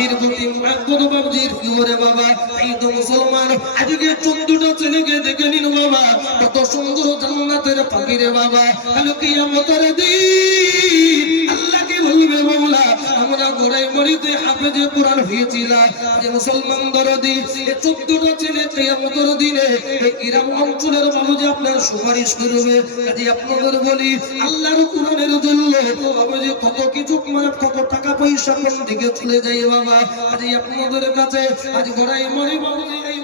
নবীর প্রতি মহাব্বত বাবজির কি বাবা, এই তো মুসলমান। আজকে চোদ্দটা ছেলেকে দেখে নিন বাবা, কত সুন্দর জান্নাতের পাখিরে বাবা। কালো কিয়ামতের দিন আল্লাহকে বলবে, মাওলা আমরা গোড়াই মরিতে হাফেজে কোরআন হয়েছিলাম যে মুসলমান দরদি এই চোদ্দটা ছেলে কিয়ামতের দিনে এই গ্রাম অঞ্চলের বাবুজি আপনার সুপারিশ করবে। কাজে আপনাদের বলি, আল্লাহর কোরআনের জন্য বাবুজি কত কিছু মানে কত টাকা পয়সা কোন দিকে চলে যায় বাবা? কাজে আপনাদের কাছে আজ গোড়াই মরি এই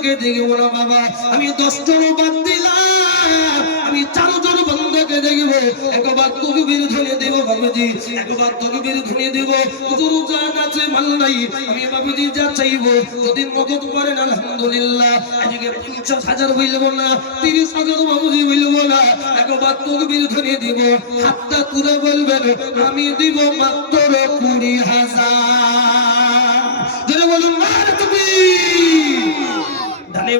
জনকে দেখব না বাবা, আমি দশ জন বাদ দিলাম। আমি চার জন বন্ধকে দেখব একবার তকবীর ধ্বনি দেব বাবুজি, একবার তকবীর ধ্বনি দেব। হুজুর জান আছে মাল নাই আমি বাবুজি যা চাইব যদি মগজ করেন আলহামদুলিল্লাহ। আজকে পঞ্চাশ হাজার হইলব না, তিরিশ হাজার বাবুজি হইলব না, একবার তকবীর ধ্বনি দিব। হাতটা তুলে বলবেন, আমি দিব মাত্র কুড়ি হাজার। বলুন মার তকবীর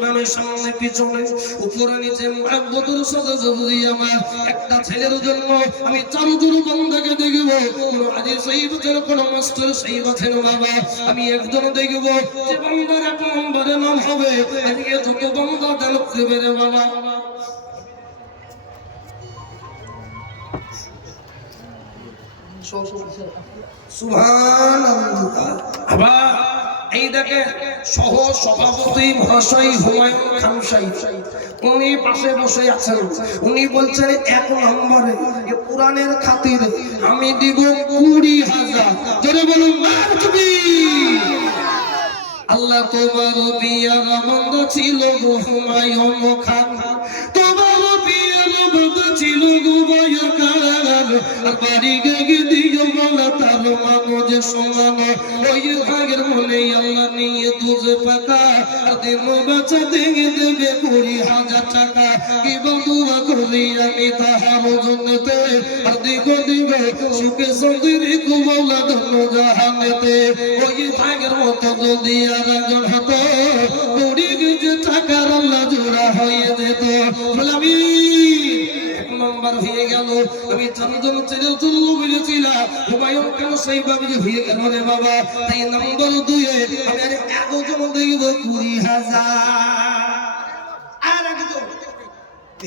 বামে সামনে পিছনে উপরে নিচে মুহাব্বতের সাথে জরুরি আমার একটা ছেলের জন্য আমি চারজন বন্ধাকে দেখব কোন আজি সেই বছর কোন মাস্টার সেই বছর বাবা আমি একজন দেখব যে বন্ধার এক নম্বরে নাম হবে আজকে যত বন্ধা দান করবে রে বাবা সুবহানাল্লাহ। আবার এই দেখে সহ সভাপতি মহাশয় হুমায়ুন খান সাহেব, উনি পাশে বসে আছেন। উনি বলছেন, এক নম্বরে কোরআনের খাতিরে আমি দিব কুড়ি হাজার। জোরে বলুন আল্লাহ, তোমার বিয়ার বন্ধ ছিল গো হুমায়ুন খান। তোমার বিয়ার বন্ধ ছিল গো হুমায়ুন আর বাড়ি মানো সমান, ওই ভাগের মনে আল্লাহ নিয়ে দুজে পাকা। দিন বাচ্চা দেখে দেবে কুড়ি হাজার টাকা। কি বন্ধুয়া করি আমি তাহার জন্যতে আর দিগ দিবে সুখে সন্দিরি কুমলা ধন্য জাহানেতে। ওই ভাগের মতো যদি আর একজন হতো, কুড়ি টাকার আল্লাহ জোড়া হয়ে। গেল আমি চারজন ছেলে জন্য বলেছিলাম। হুমায়ুন কেন সেইভাবে হয়ে গেল রে বাবা? তাই নম্বর দুয়ে আমি আর একজন দেখব কুড়ি হাজার। আর একজন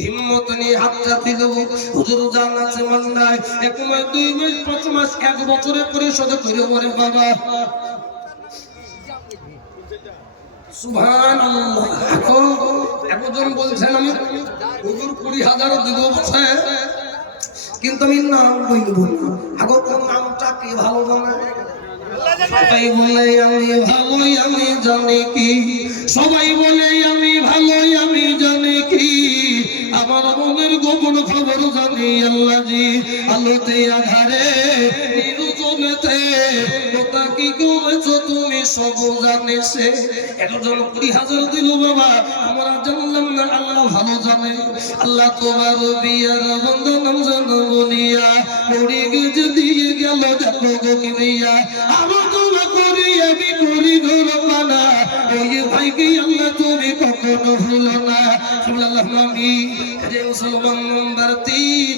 হিম্মত নিয়ে হাতটা দিল হুজুর জান আছে মন নাই এক মাস, দুই মাস, পাঁচ মাস, এক বছরে পরিশোধ করে ওরে বাবা। সুবহান এখন একজন বলছেন, আমি হুজুর কুড়ি হাজার দিব বসে কিন্তু আমি নাম বইব না। আগর কোন নামটা কি ভালো জানে? সবাই বলে, আমি ভালোই, আমি জানি কি। সবাই বলে, আমি ভালোই, আমি জানি কি। আমার মনের গোপন খবর জানি আল্লাহ জি আলোতে, আধারে, নিরুজনেতে কি করেছ তুমি? সব জানেছে একজন কুড়ি হাজার দিল বাবা আমরা জানলাম না, আল্লাহ ভালো জানে। আল্লাহ তোমার বিয়ার বন্ধন জন বলিয়া, পড়ে গেছে, দিয়ে গেল দেখো গো আমার তোমা করি, আমি করি ঘর মানা ওই ভাইকে আল্লাহ তুমি কখনো ভুলো না? সুবহানাল্লাহ আমি যে মুসলমান নম্বর তিন।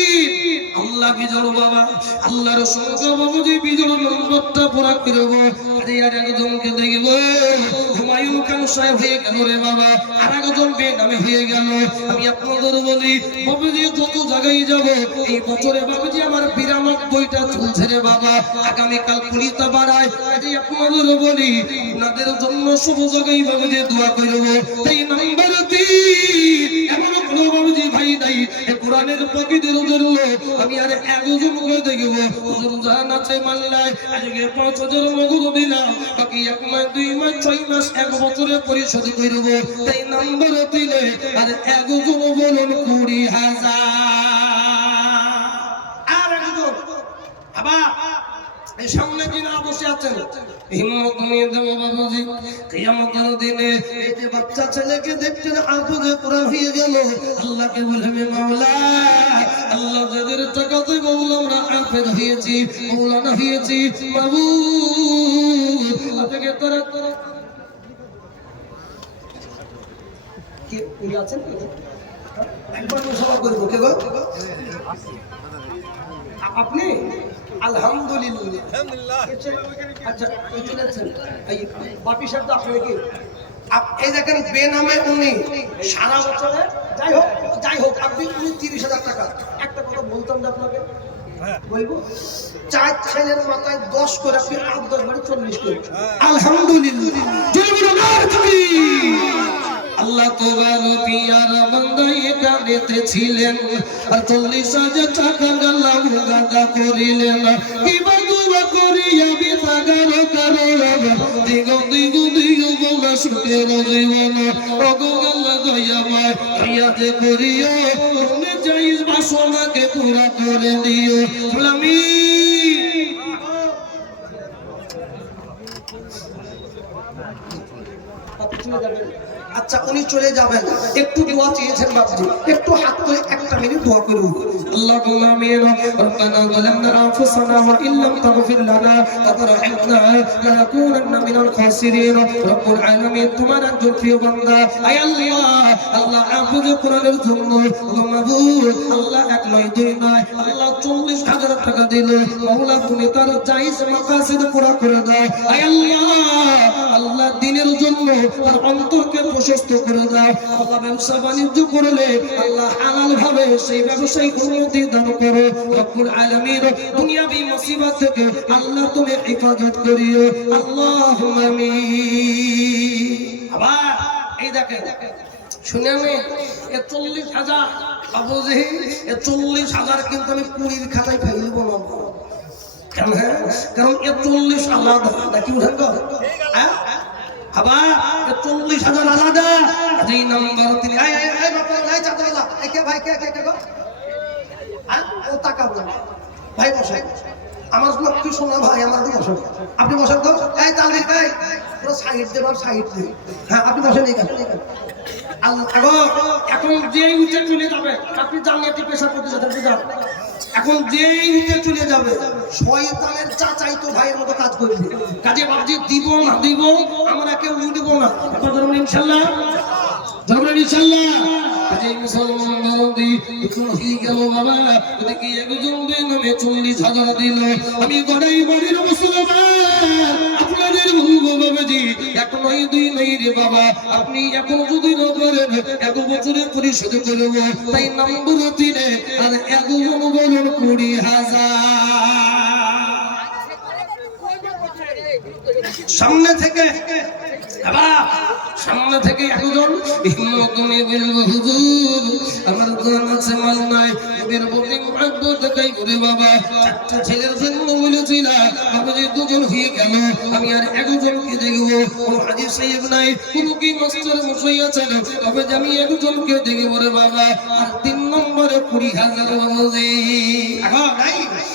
আল্লাহ বিজড় বাবা? আল্লাহর সঙ্গে বাবু যে বিজড় নম্বরটা পুরা করব আরে আর একজনকে দেখব হুমায়ুন খান সাহেব হয়ে গেল রে বাবা, আর একজন বেনামে হয়ে গেল। আমি আপনাদের বলি বাবুজি যত জায়গায় যাব, এই বছরে বাবুজি আমার বিরানব্বইটা চলছে রে বাবা, আগামীকাল কুড়িটা বাড়ায় আজ আপনাদের বলি, আপনাদের জন্য শুভ জায়গায় বাবুজি দোয়া করব এই নাম্বার তিন, এমন কোনো বাবুজি ভাই নাই এই কোরআনের পাখিদের জন্য আমি আর একজন করে দেখব হুজুর জান আছে মাল্লায়, আজকে পাঁচ দিলাম। বাকি এক মাস, দুই মাস, ছয় মাস, এক বছরে পরিশোধ করব তাই নাম্বার দিলে আর আর আবার সামনে যিনি বসে আছেন, হিম্মত নিয়ে দেবো বাবুজি। কিয়ামতের দিনে এই যে বাচ্চা ছেলেকে দেখছেন হয়ে গেল, আল্লাহকে বলবে মাওলা, আল্লাহ যাদের টাকাতে মাওলা হয়েছি, মৌলানা হয়েছি বাবু আপনি? আলহামদুলিল্লাহ। আচ্ছা বাপি সাহেব তো এই দেখেন বেনামে উনি সারা বছরে যাই হোক যাই হোক আপনি উনি তিরিশ হাজার টাকা। একটা কথা বলতাম না আপনাকে বলব চার ছেলের মাথায় দশ করে আপনি আট দশ বাড়ি চল্লিশ করে। আলহামদুলিল্লাহ। নানক কি। আল্লাহ তোমার পিয়ার বান্দাই এখানেতে ছিলেন আর চল্লিশ হাজার টাকা গাল্লাহ গাদা করিলেন। কিবা করিয়া বলা সুখের জীবন। অগো গাল্লা দয়া মায় রিয়াতে করিও। বাসনাকে পুরা করে দিও আচ্ছা উনি চলে যাবেন। একটু দোয়া চেয়েছেন বাবজি। একটু হাত তুলে একটা মিনিট দোয়া করু আল্লাহুম্মা আমিন। রব্বানা যালামনা আনফুসানা ওয়া ইল্লাম তাগফির লানা ওয়াতারহামনা লানাকুনান্না মিনাল খাসিরিন। রব্বুল আলামিন, তোমার একজন প্রিয় বান্দা। আয় আল্লাহ আল্লাহ আহফুজ কোরআনের জন্য মাহবুব আল্লাহ এক নয়, দুই নয়। আল্লাহ 40 হাজার টাকা দিল। মাওলা তুমি তার জায়েজ মাকাসিদ পুরা করে দাও। আয় আল্লাহ আল্লাহ দিনের জন্য তার অন্তরকে প্রশস্ত করে দাও। আল্লাহ ব্যবসা বাণিজ্য করলে আল্লাহ হালাল ভাবে আল্লাহ তুমি হেফাজত করিও। আল্লাহুম্মা আমিন। শুনে এ চল্লিশ হাজার বাবুজি এ চল্লিশ হাজার কিন্তু আমি কুড়ির খাতায় ফেলব না। কেন হ্যাঁ? কারণ এ চল্লিশ আলাদা নাকি উঠেন? আবার চল্লিশ হাজার আলাদা। যেই নাম্বার তিনি ভাই বসে আমার লক্ষ্মী শোনা ভাই, আমার দিকে বসেন। আপনি বসেন তো। এই তালবির ভাই, পুরো সাইড দেবার সাইড দে হ্যাঁ আপনি বসেন এখানে এখন যেই উঠে চলে যাবে, আপনি জান্নাতি পেশা করতে যেতে যান এখন যেই উঠে চলে যাবে, শয়তানের চাচাই তো ভাইয়ের মতো কাজ করবে। কাজে ভাবছি দিব না দিব, আমরা কেউ উঠব না। কথা ধরুন ইনশাল্লাহ? ধরুন ইনশাল্লাহ? কাজে মুসলমান নরদি এখন গেল বাবা। দেখি একজন বেনামে চল্লিশ হাজার দিল? আমি গড়াই বাড়ির মুসলমান। বাবাজি, এক নয়, দুই নয় রে বাবা। আপনি এখন যদি না করেন, এক বছরে পরিশোধ করব। তাই নম্বর তিনে আর একজন বলুন কুড়ি হাজার। সামনে থেকে সামনে থেকে আছে নাই বাবা আমি যে দুজন হয়ে আমি আর একজনকে দেখব। নাই আছেন? তবে যে আমি একজনকে দেখব রে বাবা, আর তিন নম্বরে কুড়ি হাজার বাবাজি। আগো নাই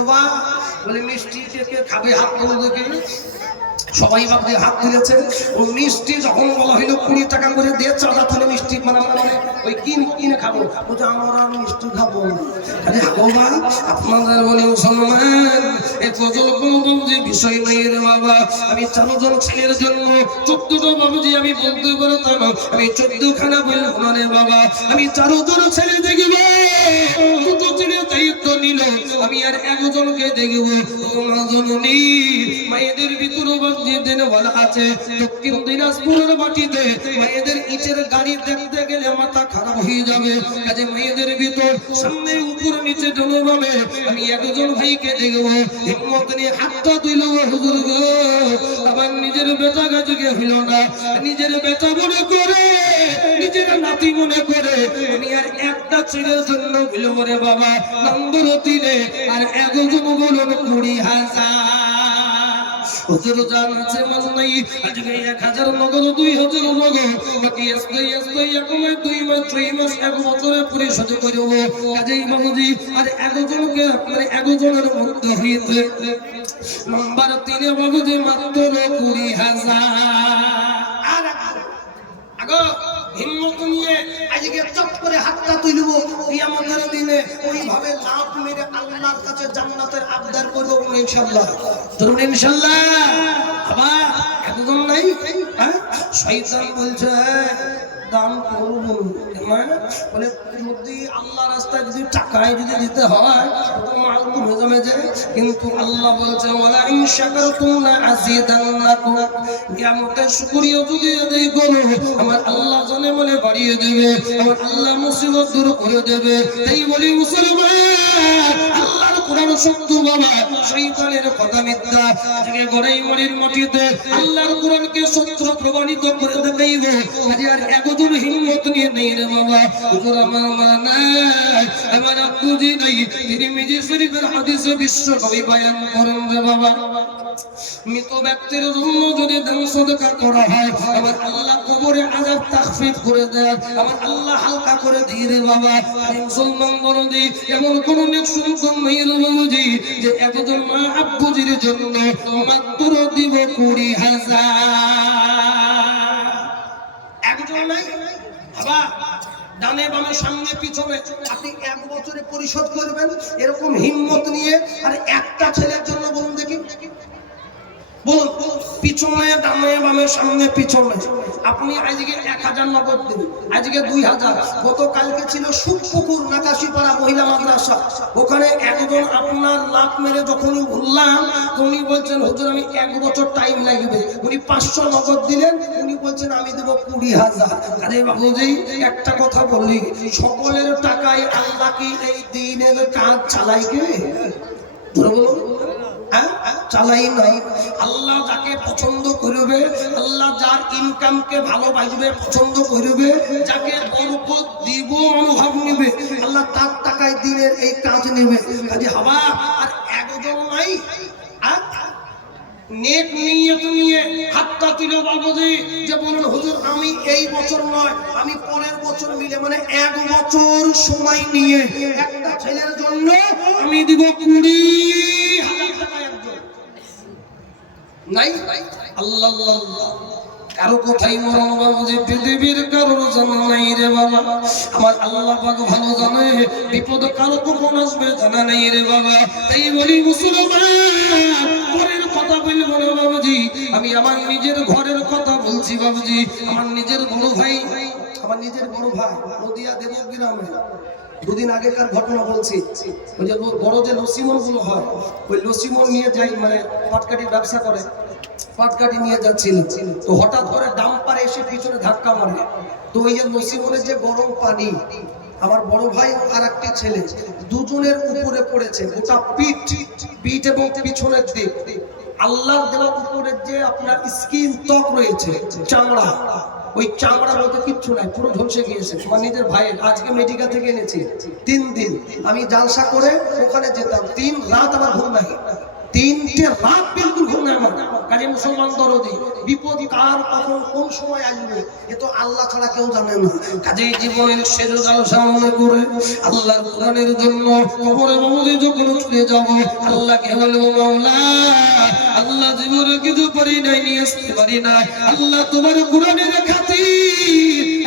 আগবা বলে মিষ্টি কে কে খাবে হাত তুলে সবাই ভাবছে হাত তুলেছে। ও মিষ্টি যখন বলা হইল কুড়ি টাকা করে দিয়ে চাঁদা তুলে মিষ্টি মানে মানে ওই কিন, কিনে খাব। বলছে আমরা মিষ্টি খাব আরে বাবা আপনাদের বলে মুসলমান এত কোনো বাবুজি বিষয় নাই রে বাবা। আমি চারজন ছেলের জন্য চোদ্দ চোদ্দটা বাবুজি আমি বলতে পারতাম আমি চোদ্দ খানা বললাম না রে বাবা, আমি চারজন ছেলে দেখব। দুটো ছেলে দায়িত্ব নিল। আমি আর একজনকে দেখব। তোমার জননী, মায়েদের ভিতরে দেন বলা আছে, দক্ষিণ দিনাজপুরের নিজের বেটা গাছকে হইল না, নিজের বেটা মনে করে, নিজের নাতি মনে করে। আমি আর একটা ছেলের জন্য রে বাবা নম্বর তিনে আর একজন বলুন কুড়ি হাজার। হুজুর জান আছে মান নাই। আজকে এক হাজার নগদ, দুই হাজার নগদ। বাকি আসতে আসতে একমে দুই মাস দুই মাস, এক বছরে পরিশোধ করব। কাজেই মামুজি আর একজনকে আপনার একজনের মধ্যে হইতে নাম্বার তিনে বাবুজি মাত্র কুড়ি আর আগো। হিম্মত নিয়ে আজকে চট করে হাতটা তুলব কিয়ামতের দিনে। ওইভাবে লাভ মেরে আল্লাহর কাছে জান্নাতের আবদার করব ইনশাআল্লাহ। ধরুন ইনশাআল্লাহ। আবার একদম নাই? হ্যাঁ? শয়তান বলছে দান করব মানে বলে যদি আল্লাহ রাস্তায় যদি টাকায় যদি দিতে হয় তো মাল কমে জমে যায় কিন্তু আল্লাহ বলছে ওয়ালা ইন শাকারতুম লা আযীদান্নাকুম। কিয়ামতের শুকরিয়া যদি আমার আল্লাহ জানে বলে বাড়িয়ে দেবে, আমার আল্লাহ মুসিবত দূর করে দেবে। এই বলি মুসলমান কোরআন সত্য বাবা, শয়তানের কথা মিথ্যা আজকে গড়াই মরির মাটিতে আল্লাহর কোরআনকে সত্য প্রমাণিত করে দেখাইব আজ আর একজন হিম্মত নিয়ে নেই রে বাবা। হুজুর, আমার আমার আব্বুজি নাই। তিনি মিজি শরীফের হাদিসে বিশ্ব নবী বয়ান করেন রে বাবা, মৃত ব্যক্তির জন্য যদি দান সদকা করা হয়, আমার আল্লাহ কবরে আযাব তাখফিফ করে দেয় আমার আল্লাহ হালকা করে দিয়ে রে বাবা। মুসলমান দরদি এমন কোন নেক সুন্দর নেই রে যে একজন মা আব্বুজির জন্য মাত্র দিব কুড়ি হাজার। একজন নাই? বাবা ডানে বামে, সামনে, পিছনে। আপনি এক বছরে পরিশোধ করবেন এরকম হিম্মত নিয়ে। আর একটা ছেলের জন্য বলুন দেখি। বলুন, পিছনে, ডানে, বামে, সামনে, পিছনে। আপনি আজকে এক হাজার নগদ দিন আজকে দুই হাজার। গতকালকে ছিল সুপুকুর নাকাশিপাড়া মহিলা মাদ্রাসা। ওখানে একজন আপনার লাভ মেরে যখনই বললাম উনি বলছেন, হুজুর, আমি এক বছর টাইম লাগবে। উনি পাঁচশো নগদ দিলেন। উনি বলছেন, আমি দেবো কুড়ি হাজার। আরে বাবুজি একটা কথা বললি, সকলের টাকায় আল্লাহ কি এই দিনের কাজ চালাই কে? ধরো বলুন? চালাই নাই। আল্লাহ যাকে পছন্দ করবে, আল্লাহ যার ইনকামকে ভালোবাসবে, পছন্দ করবে, যাকে দিব, অনুভব নেবে, আল্লাহ তার টাকায় দিনের এই কাজ নেবে। কাজে আর একজন নাই। হ্যাঁ? যে বলুন, হুজুর, আমি এই বছর নয়, আমি পরের বছর মিলে মানে এক বছর সময় নিয়ে একটা ছেলের জন্য আমি দিব কুড়ি নাই? আল্লাহ। কারও কোথায় মরণ বাবু যে পৃথিবীর কারোর জানা নাই রে বাবা। আমার আল্লাহ পাক ভালো জানে, বিপদ কারও কখন আসবে জানা নাই রে বাবা। তাই বলি মুসলমান পরের কথা বলব না বাবুজি। আমি আমার নিজের ঘরের কথা বলছি বাবুজি। আমার নিজের বড় ভাই, আমার নিজের বড় ভাই, নদিয়া দেবগ্রামে দুদিন আগেকার ঘটনা বলছি। ওই যে বড় যে লসিমনগুলো হয়, ওই লসিমন নিয়ে যাই মানে পাটকাটির ব্যবসা করে পাটকাটি নিয়ে যাচ্ছিল। তো হঠাৎ করে ডাম্পার এসে পিছনে ধাক্কা মারে তো ওই যে লসিমনের যে গরম পানি, আমার বড় ভাই আর একটি ছেলে, দুজনের উপরে পড়েছে ওটা পিঠ পিঠ এবং পিছনের দিক। আল্লাহ দেওয়া উপরের যে আপনার স্কিন ত্বক রয়েছে, চামড়া ওই চামড়া বলতে কিচ্ছু নাই, পুরো ঝলসে গিয়েছে। তোমার নিজের ভাইয়ের, আজকে মেডিকেল থেকে এনেছি। তিন দিন। আমি জালসা করে ওখানে যেতাম। তিন রাত আমার ঘুম নাই। তিনটে রাত বিলকুল ঘুম নাই কাজে মুসলমান দরদি, বিপদ কার কখন কোন সময় আসবে? এ তো আল্লাহ ছাড়া কেউ জানে না। কাজে জীবনের শেষ জালসা মনে করে আল্লাহর কোরআনের জন্য কবরে মমদে যখন চলে যাব, আল্লাহকে বলব, মাওলা, আল্লাহ জীবনে কিছু পারি নাই, নিয়ে আসতে পারি না আল্লাহ তোমার কোরআনের খাতির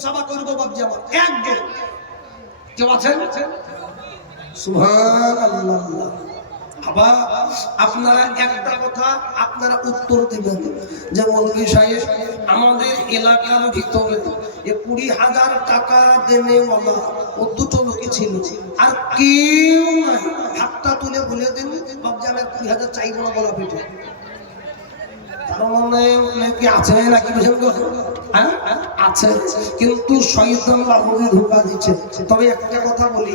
মুসাফা করব বাবজি আমার। একজন কেউ আছেন? আবার একটা কথা আপনারা উত্তর এলাকার ভিতরে কুড়ি হাজার টাকা ও দুটো আর কেউ হাতটা তুলে বলে দিন আমি কুড়ি হাজার চাইব না বলা পেটে মনে নাকি আছে নাকি? হ্যাঁ? আছে। কিন্তু দিচ্ছে। তবে একটা কথা বলি।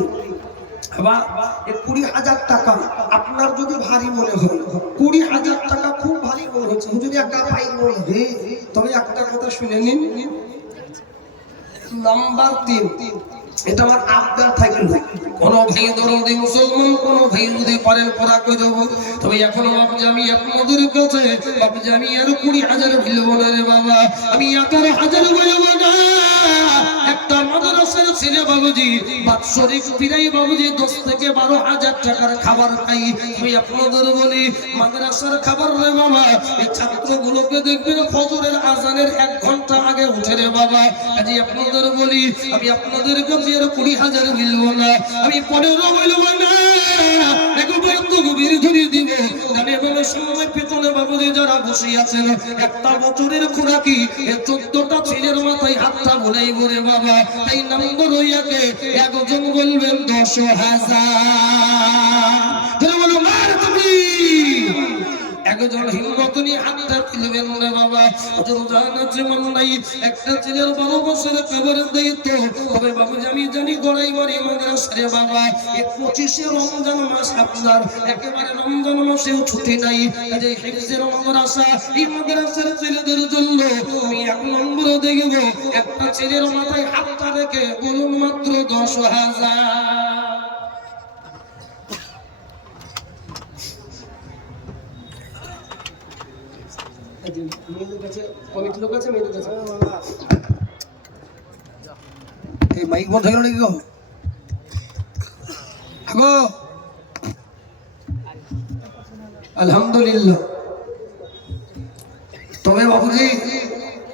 কুড়ি হাজার টাকা আপনার যদি ভারী মনে হয়, কুড়ি হাজার টাকা খুব ভারী মনে হচ্ছে। যদি একটা পাই মনে হয়, তবে একটা কথা শুনে নিন। নাম্বার তিন। এটা আমার আবদার থাকল কোন ভাই দরদি মুসলমান ভাই পড়া তবে বাবু আমি আপনাদের কাছে বাবু আমি হাজার না রে বাবা। আমি হাজার বলব না একটা মাদ্রাসার ছেলে বাবুজি, বাৎসরিক ফিরাই বাবুজি, দশ থেকে বারো হাজার টাকার খাবার খাই। আমি আপনাদের বলি, মাদ্রাসার খাবার রে বাবা। এই ছাত্রগুলোকে দেখবেন ফজরের আজানের এক ঘণ্টা আগে উঠে রে বাবা। আজ আপনাদের বলি, আমি আপনাদের কাছে আর কুড়ি হাজার মিলবো না। আমি পনেরো মিলবো না। একটা বছরের খোরাকি চোদ্দটা ছেলের বাবা, তাই নম্বর একজন বলবেন দশ হাজার। একজন হিম্মত হাতটা তুলবেন না বাবা ওজন জান আছে মন নাই, একটা ছেলের বারো কবরের দায়িত্ব। তবে বাবু আমি জানি গড়াই বাড়ি মাদ্রাসারে বাবা এই পঁচিশে রমজান মাস আপনার। একেবারে রমজান মাসেও ছুটি নাই। কাজে হিফজের মাদ্রাসা, এই মাদ্রাসার ছেলেদের জন্য আমি এক নম্বর দেখব, একটা ছেলের মাথায় হাতটা রেখে বলুন মাত্র দশ হাজার। মাইক বন্ধ হয়ে নাকি আলহামদুলিল্লাহ তবে বাবুজি,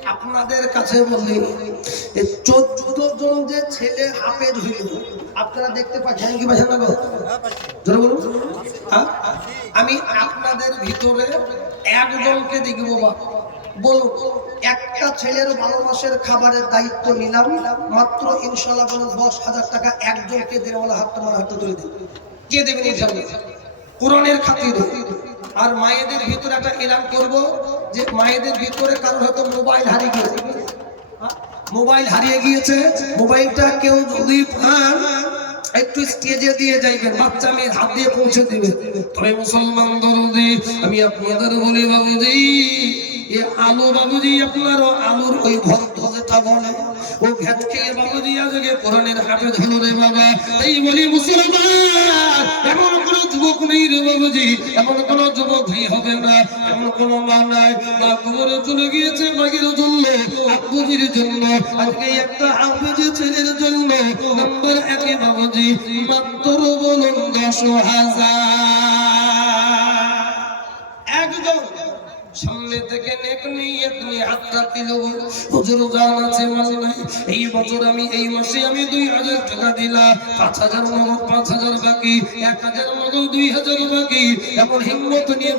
আপনাদের কাছে বলি চোদ্দ জন যে ছেলে হাফেজ হইল আপনারা দেখতে পাচ্ছেন কি পাচ্ছেন? বলুন হ্যাঁ? আমি আপনাদের ভিতরে একজনকে দেখব বা বলুন একটা ছেলের বারো মাসের খাবারের দায়িত্ব নিলাম, মাত্র ইনশাল্লাহ বলুন দশ হাজার টাকা একজনকে দেবে বলে হাতটা মানে হাতটা তুলে দেবে কে দেবেন কোরআনের খাতিরে। আর মায়েদের ভিতরে একটা এলান করব যে মায়েদের ভিতরে কারও হয়তো মোবাইল হারিয়ে গিয়েছে। হ্যাঁ? মোবাইল হারিয়ে গিয়েছে, মোবাইলটা কেউ যদি পান একটু স্টেজে দিয়ে যাইবেন, বাচ্চা মেয়ের হাত দিয়ে পৌঁছে দিবে। তবে মুসলমান দরদি, আমি আপনাদের বলি বাবুজি এ আলু বাবুজি আপনারও আলুর ওই ভক্ত যেটা বলে, ও ভেট খেয়ে বাবুজি আজকে কোরআনের হাতে ধরো রে বাবা। এই বলি মুসলমান, এমন যুবক নেই রে বাবুজি। এমন কোন যুবক নেই, হবে না। এমন কোন মা নাই। মা কবরে চলে গিয়েছে মাগির জন্য আব্বুজির জন্য। আজকে একটা আব্বুজি ছেলের জন্য। নম্বর একে বাবুজি, মাত্র বলুন দশ হাজার। একজন। মানে এই বছর আমি, এই মাসে আমি দুই হাজার টাকা দিলাম। পাঁচ হাজার নগদ পাঁচ হাজার বাকি। এক হাজার নগদ দুই হাজার বাকি। এমন হিম্মত নিয়ে